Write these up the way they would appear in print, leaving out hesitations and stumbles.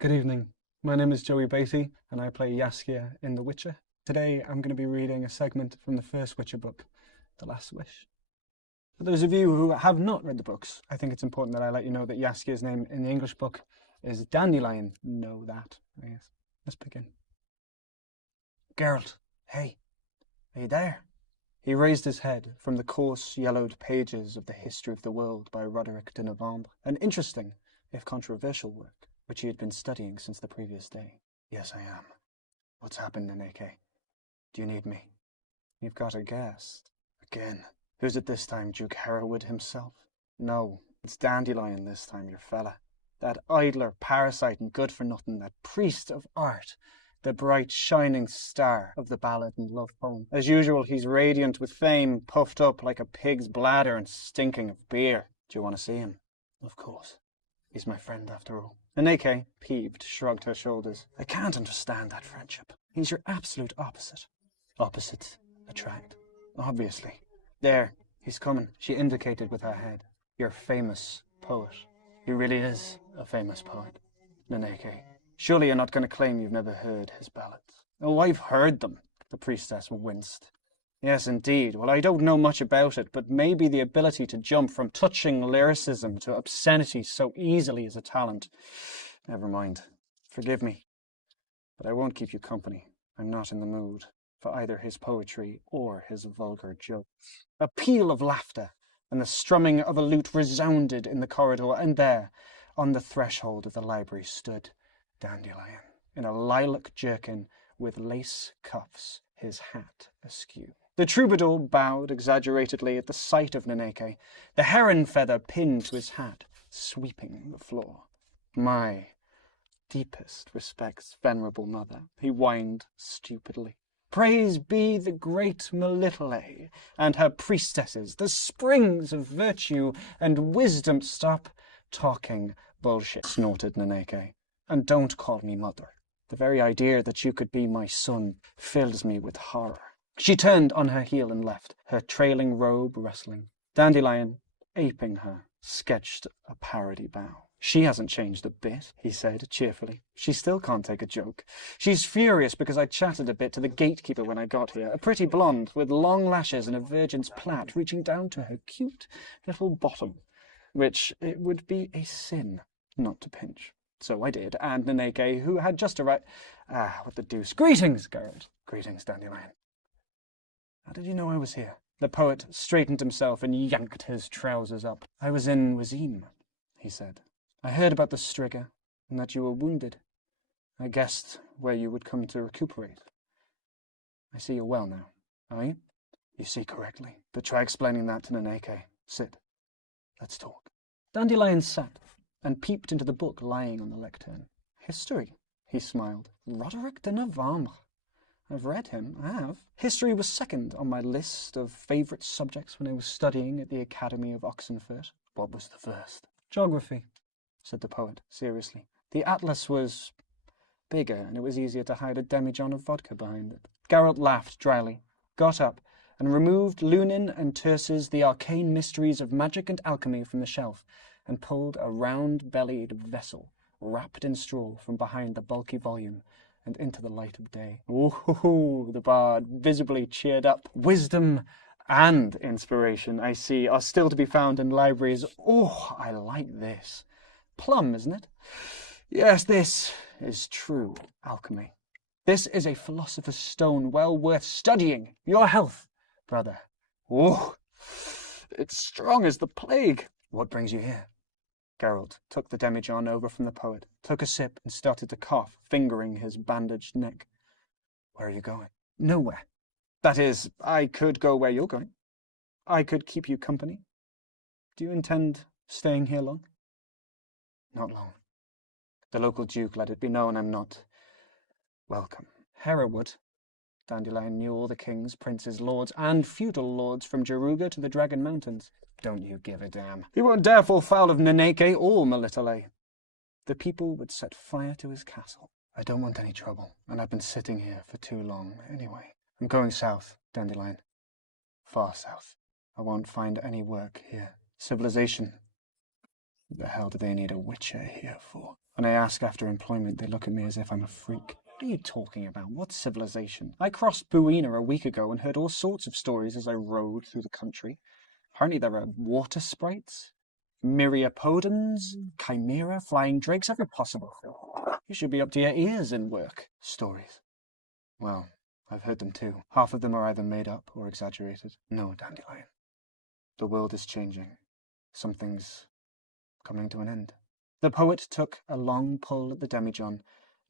Good evening. My name is Joey Batey, and I play Jaskier in The Witcher. Today I'm going to be reading a segment from the first Witcher book, The Last Wish. For those of you who have not read the books, I think it's important that I let you know that Jaskier's name in the English book is Dandelion. Know that, I guess. Let's begin. Geralt, hey, are you there? He raised his head from the coarse, yellowed pages of the History of the World by Roderick de Novembre, an interesting, if controversial work, which he had been studying since the previous day. Yes, I am. What's happened, Neneke? Do you need me? You've got a guest. Again. Who's it this time, Duke Hereward himself? No, it's Dandelion this time, your fella. That idler, parasite and good-for-nothing, that priest of art, the bright, shining star of the ballad and love poem. As usual, he's radiant with fame, puffed up like a pig's bladder and stinking of beer. Do you want to see him? Of course. He's my friend, after all. Neneke, peeved, shrugged her shoulders. I can't understand that friendship. He's your absolute opposite. Opposites attract. Obviously. There, he's coming. She indicated with her head. Your famous poet. He really is a famous poet. Neneke, surely you're not going to claim you've never heard his ballads. Oh, I've heard them. The priestess winced. Yes, indeed. Well, I don't know much about it, but maybe the ability to jump from touching lyricism to obscenity so easily is a talent. Never mind. Forgive me. But I won't keep you company. I'm not in the mood for either his poetry or his vulgar jokes. A peal of laughter and the strumming of a lute resounded in the corridor, and there, on the threshold of the library, stood Dandelion, in a lilac jerkin with lace cuffs, his hat askew. The troubadour bowed exaggeratedly at the sight of Neneke, the heron feather pinned to his hat, sweeping the floor. My deepest respects, venerable mother, he whined stupidly. Praise be the great Melitele and her priestesses, the springs of virtue and wisdom. Stop talking bullshit, snorted Neneke, and don't call me mother. The very idea that you could be my son fills me with horror. She turned on her heel and left, her trailing robe rustling. Dandelion, aping her, sketched a parody bow. She hasn't changed a bit, he said cheerfully. She still can't take a joke. She's furious because I chatted a bit to the gatekeeper when I got here, a pretty blonde with long lashes and a virgin's plait reaching down to her cute little bottom, which it would be a sin not to pinch. So I did, and Neneke, who had just arrived... what the deuce. Greetings, Geralt. Greetings, Dandelion. How did you know I was here? The poet straightened himself and yanked his trousers up. I was in Wazim, he said. I heard about the Striga, and that you were wounded. I guessed where you would come to recuperate. I see you're well now, are you? You see correctly. But try explaining that to Neneke. Sit. Let's talk. Dandelion sat and peeped into the book lying on the lectern. History, he smiled. Roderick de Novembre. I've read him, I have. History was second on my list of favourite subjects when I was studying at the Academy of Oxenfurt. What was the first? Geography, said the poet, seriously. The atlas was bigger, and it was easier to hide a demijohn of vodka behind it. Geralt laughed dryly, got up, and removed Lunin and Terce's The Arcane Mysteries of Magic and Alchemy from the shelf, and pulled a round-bellied vessel, wrapped in straw, from behind the bulky volume, and into the light of day. Ooh, the bard visibly cheered up. Wisdom and inspiration, I see, are still to be found in libraries. Oh, I like this. Plum, isn't it? Yes, this is true alchemy. This is a philosopher's stone well worth studying. Your health, brother. Oh, it's strong as the plague. What brings you here? Geralt took the demijohn over from the poet, took a sip, and started to cough, fingering his bandaged neck. Where are you going? Nowhere. That is, I could go where you're going. I could keep you company. Do you intend staying here long? Not long. The local duke let it be known I'm not welcome. Hereward. Dandelion knew all the kings, princes, lords, and feudal lords from Jeruga to the Dragon Mountains. Don't you give a damn. He won't dare fall foul of Neneke or Melitele. The people would set fire to his castle. I don't want any trouble, and I've been sitting here for too long anyway. I'm going south, Dandelion. Far south. I won't find any work here. Civilization What the hell do they need a witcher here for? When I ask after employment, they look at me as if I'm a freak. What are you talking about? What civilization? I crossed Buena a week ago and heard all sorts of stories as I rode through the country. Apparently there are water sprites, myriapodons, chimera, flying drakes, every possible thing. You should be up to your ears in work stories. Well, I've heard them too. Half of them are either made up or exaggerated. No, Dandelion. The world is changing. Something's coming to an end. The poet took a long pull at the demijohn,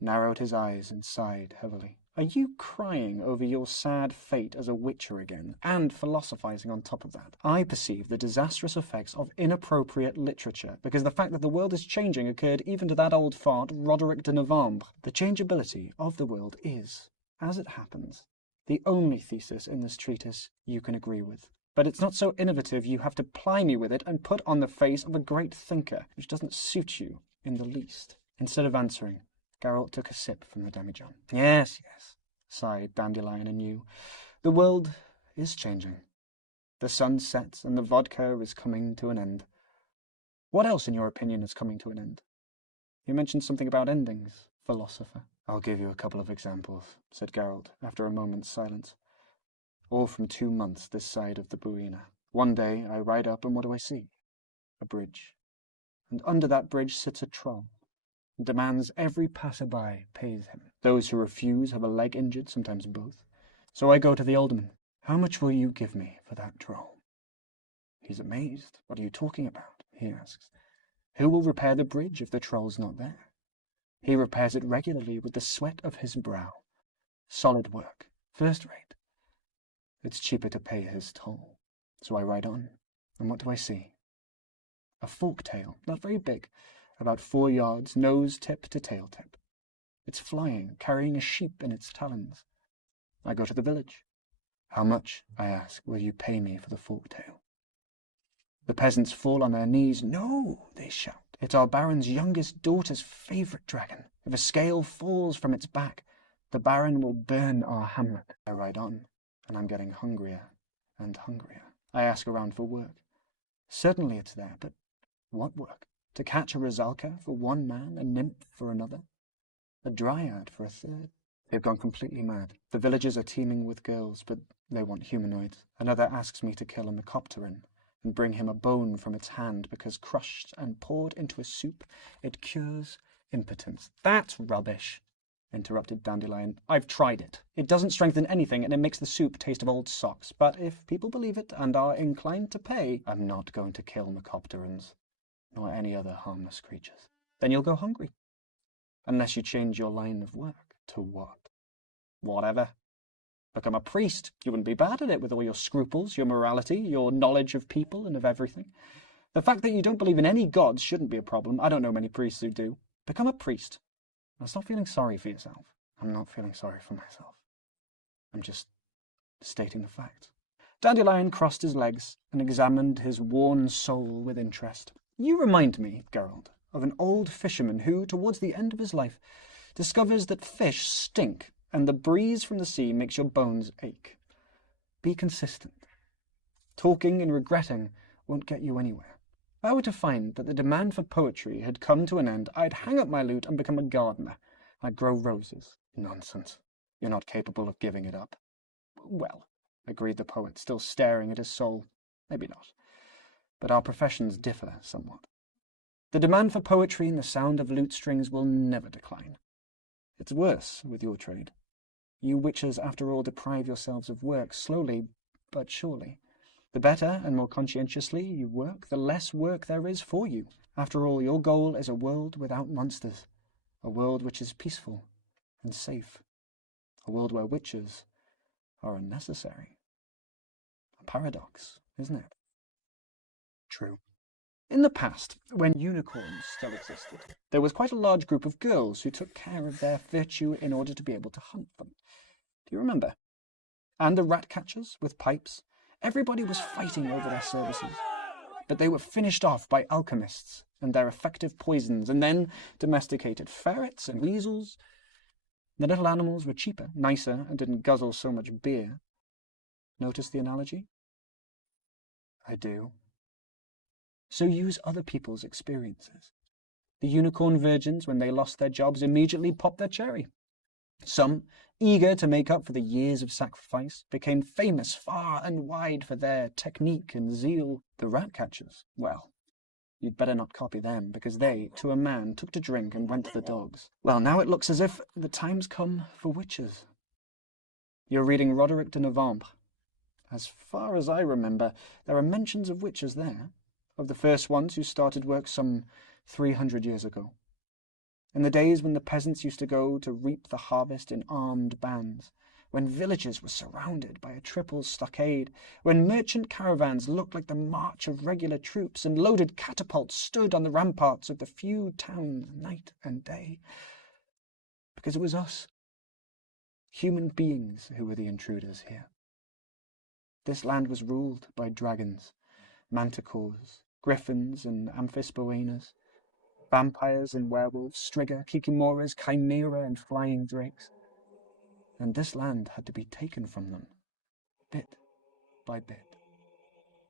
narrowed his eyes, and sighed heavily. Are you crying over your sad fate as a witcher again, and philosophizing on top of that? I perceive the disastrous effects of inappropriate literature, because the fact that the world is changing occurred even to that old fart, Roderick de Novembre. The changeability of the world is, as it happens, the only thesis in this treatise you can agree with. But it's not so innovative you have to ply me with it and put on the face of a great thinker, which doesn't suit you in the least. Instead of answering, Geralt took a sip from the demijohn. Yes, sighed Dandelion anew. The world is changing. The sun sets and the vodka is coming to an end. What else, in your opinion, is coming to an end? You mentioned something about endings, philosopher. I'll give you a couple of examples, said Geralt, after a moment's silence. All from 2 months this side of the Buena. One day I ride up and what do I see? A bridge. And under that bridge sits a troll. And demands every passerby pays him. Those who refuse have a leg injured, sometimes both. So I go to the alderman. How much will you give me for that troll? He's amazed. What are you talking about? He asks. Who will repair the bridge if the troll's not there? He repairs it regularly with the sweat of his brow. Solid work. First rate. It's cheaper to pay his toll. So I ride on. And what do I see? A fork-tail, not very big, about 4 yards, nose tip to tail tip. It's flying, carrying a sheep in its talons. I go to the village. How much, I ask, will you pay me for the fork-tail? The peasants fall on their knees. No, they shout. It's our baron's youngest daughter's favourite dragon. If a scale falls from its back, the baron will burn our hamlet. I ride on, and I'm getting hungrier and hungrier. I ask around for work. Certainly it's there, but what work? To catch a Rusalka for one man, a nymph for another, a dryad for a third. They've gone completely mad. The villages are teeming with girls, but they want humanoids. Another asks me to kill a Mecopteran and bring him a bone from its hand because crushed and poured into a soup, it cures impotence. That's rubbish, interrupted Dandelion. I've tried it. It doesn't strengthen anything and it makes the soup taste of old socks. But if people believe it and are inclined to pay, I'm not going to kill Mecopterans, nor any other harmless creatures. Then you'll go hungry. Unless you change your line of work. To what? Whatever. Become a priest. You wouldn't be bad at it with all your scruples, your morality, your knowledge of people and of everything. The fact that you don't believe in any gods shouldn't be a problem. I don't know many priests who do. Become a priest. Now stop feeling sorry for yourself. I'm not feeling sorry for myself. I'm just stating the facts. Dandelion crossed his legs and examined his worn soul with interest. You remind me, Geralt, of an old fisherman who, towards the end of his life, discovers that fish stink and the breeze from the sea makes your bones ache. Be consistent. Talking and regretting won't get you anywhere. If I were to find that the demand for poetry had come to an end, I'd hang up my lute and become a gardener. I'd grow roses. Nonsense. You're not capable of giving it up. Well, agreed the poet, still staring at his soul. Maybe not. But our professions differ somewhat. The demand for poetry and the sound of lute strings will never decline. It's worse with your trade. You witchers, after all, deprive yourselves of work, slowly but surely. The better and more conscientiously you work, the less work there is for you. After all, your goal is a world without monsters, a world which is peaceful and safe, a world where witches are unnecessary. A paradox, isn't it? True. In the past, when unicorns still existed, there was quite a large group of girls who took care of their virtue in order to be able to hunt them. Do you remember? And the rat catchers with pipes. Everybody was fighting over their services. But they were finished off by alchemists and their effective poisons, and then domesticated ferrets and weasels. The little animals were cheaper, nicer, and didn't guzzle so much beer. Notice the analogy? I do. So use other people's experiences. The unicorn virgins, when they lost their jobs, immediately popped their cherry. Some, eager to make up for the years of sacrifice, became famous far and wide for their technique and zeal. The rat catchers, well, you'd better not copy them, because they, to a man, took to drink and went to the dogs. Well, now it looks as if the time's come for witches. You're reading Roderick de Novembre. As far as I remember, there are mentions of witches there, of the first ones who started work some 300 years ago. In the days when the peasants used to go to reap the harvest in armed bands, when villages were surrounded by a triple stockade, when merchant caravans looked like the march of regular troops, and loaded catapults stood on the ramparts of the few towns night and day. Because it was us, human beings, who were the intruders here. This land was ruled by dragons, manticores, griffins and amphisboenas, vampires and werewolves, striga, kikimoras, chimera and flying drakes. And this land had to be taken from them, bit by bit.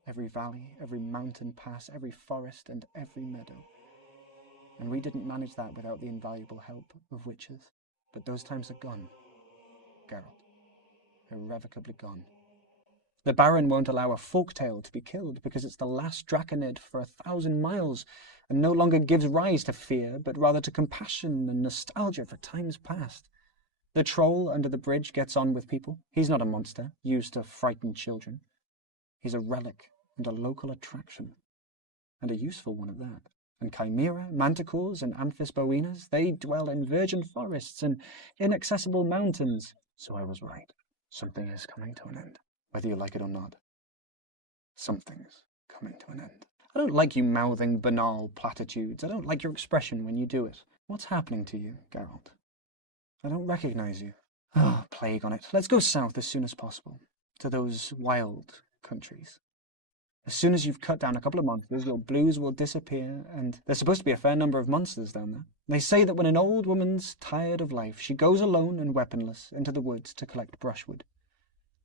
Every valley, every mountain pass, every forest and every meadow. And we didn't manage that without the invaluable help of witches. But those times are gone, Geralt. Irrevocably gone. The Baron won't allow a folktale to be killed because it's the last draconid for 1,000 miles and no longer gives rise to fear, but rather to compassion and nostalgia for times past. The troll under the bridge gets on with people. He's not a monster, used to frighten children. He's a relic and a local attraction, and a useful one at that. And chimera, manticores, and amphisboenas, they dwell in virgin forests and inaccessible mountains. So I was right. Something is coming to an end. Whether you like it or not, something's coming to an end. I don't like you mouthing banal platitudes. I don't like your expression when you do it. What's happening to you, Geralt? I don't recognize you. Oh, plague on it. Let's go south as soon as possible, to those wild countries. As soon as you've cut down a couple of monsters, your blues will disappear, and there's supposed to be a fair number of monsters down there. They say that when an old woman's tired of life, she goes alone and weaponless into the woods to collect brushwood.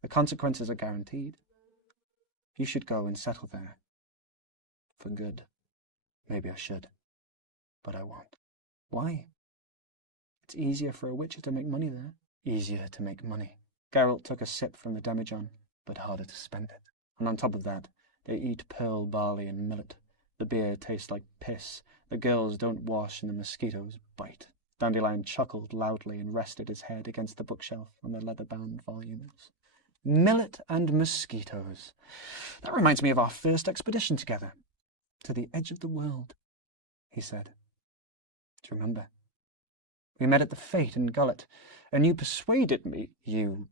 The consequences are guaranteed. You should go and settle there. For good. Maybe I should. But I won't. Why? It's easier for a witcher to make money there. Easier to make money. Geralt took a sip from the demijohn, but harder to spend it. And on top of that, they eat pearl barley and millet. The beer tastes like piss. The girls don't wash and the mosquitoes bite. Dandelion chuckled loudly and rested his head against the bookshelf on the leather-bound volumes. Millet and mosquitoes. That reminds me of our first expedition together. To the edge of the world, he said. Do you remember? We met at the Fete in Gullet, and you persuaded me. You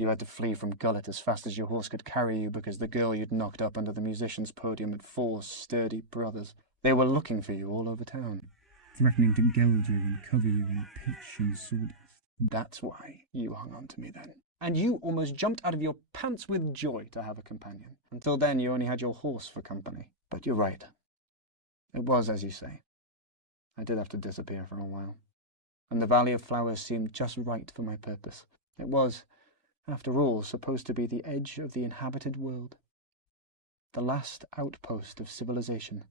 had to flee from Gullet as fast as your horse could carry you because the girl you'd knocked up under the musician's podium had 4 sturdy brothers. They were looking for you all over town, threatening to geld you and cover you in pitch and sawdust. That's why you hung on to me then. And you almost jumped out of your pants with joy to have a companion. Until then, you only had your horse for company. But you're right. It was as you say. I did have to disappear for a while. And the Valley of Flowers seemed just right for my purpose. It was, after all, supposed to be the edge of the inhabited world. The last outpost of civilization.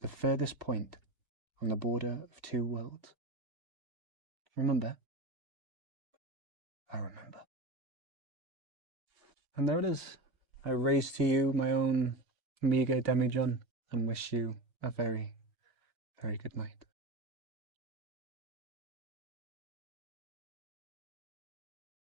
The furthest point on the border of 2 worlds. Remember? I remember. And there it is. I raise to you my own meagre demijohn and wish you a very, very good night.